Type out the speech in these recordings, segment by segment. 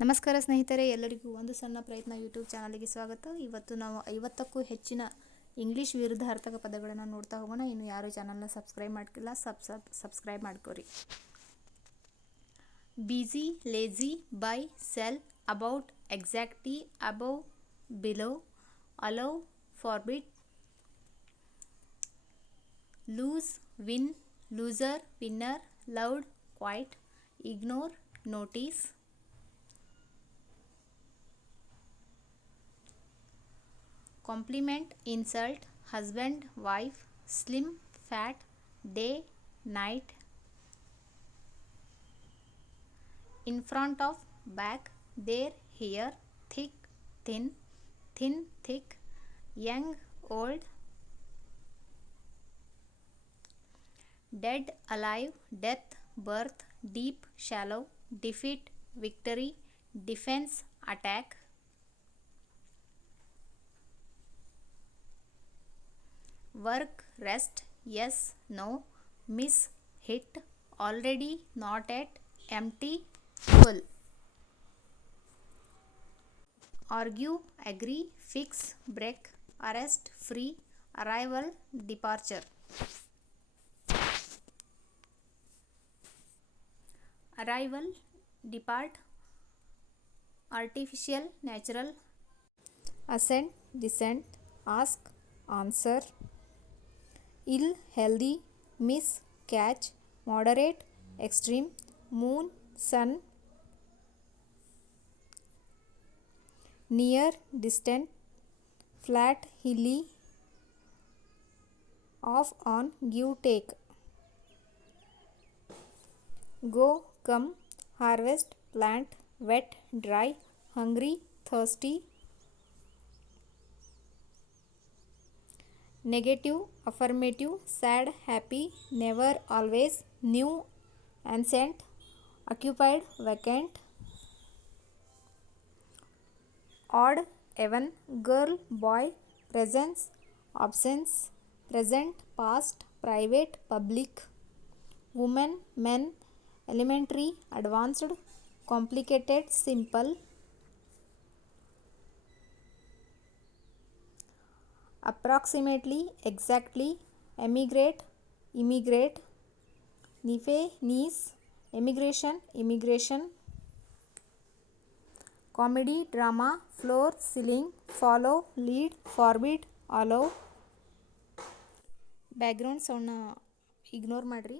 ನಮಸ್ಕಾರ ಸ್ನೇಹಿತರೆ, ಎಲ್ಲರಿಗೂ ಒಂದು ಸಣ್ಣ ಪ್ರಯತ್ನ ಯೂಟ್ಯೂಬ್ ಚಾನಲ್ಗೆ ಸ್ವಾಗತ. ಇವತ್ತು ನಾವು 50ಕ್ಕೂ ಹೆಚ್ಚಿನ ಇಂಗ್ಲೀಷ್ ವಿರುದ್ಧಾರ್ಥಕ ಪದಗಳನ್ನು ನೋಡ್ತಾ ಹೋಗೋಣ. ಇನ್ನು ಯಾರು ಚಾನಲ್ನ ಸಬ್ಸ್ಕ್ರೈಬ್ ಮಾಡ್ಕಿಲ್ಲ, ಸಬ್ಸ್ಕ್ರೈಬ್ ಮಾಡ್ಕೋರಿ. Busy, lazy, buy, sell, about, exactly, above, below, allow, forbid, lose, win, loser, winner, loud, quiet, ignore, notice, compliment, insult, husband, wife, slim, fat, day, night, in front of, back, there, here, thick, thin, thin, thick, young, old, dead, alive, death, birth, deep, shallow, defeat, victory, defense, attack, work, rest, yes, no, miss, hit, already, not yet, empty, full, argue, agree, fix, break, arrest, free, arrival, departure, arrival, depart, artificial, natural, ascent, descent, ask, answer, ill, healthy, miss, catch, moderate, extreme, moon, sun, near, distant, flat, hilly, off, on, give, take, go, come, harvest, plant, wet, dry, hungry, thirsty, negative, affirmative, sad, happy, never, always, new, ancient, occupied, vacant, odd, even, girl, boy, presence, absence, present, past, private, public, woman, men, elementary, advanced, complicated, simple, approximately, exactly, emigrate, immigrate, niece, niece, immigration, immigration, comedy, drama, floor, ceiling, follow, lead, forbid, allow. Background ಸೌಂಡ್ನ ignore ಮಾಡಿರಿ.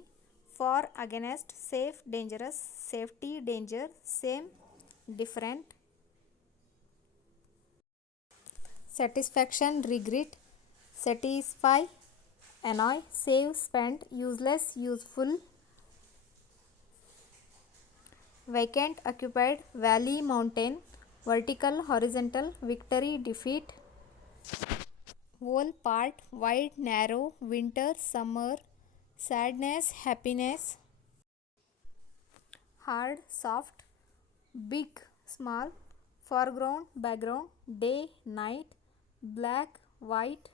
For, against, safe, dangerous, safety, danger, same, different, satisfaction, regret, satisfy, annoy, save, spend, useless, useful, vacant, occupied, valley, mountain, vertical, horizontal, victory, defeat, whole, part, wide, narrow, winter, summer, sadness, happiness, hard, soft, big, small, foreground, background, day, night, black, white,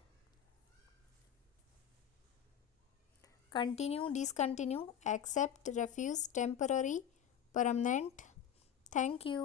continue, discontinue, accept, refuse, temporary, permanent. Thank you.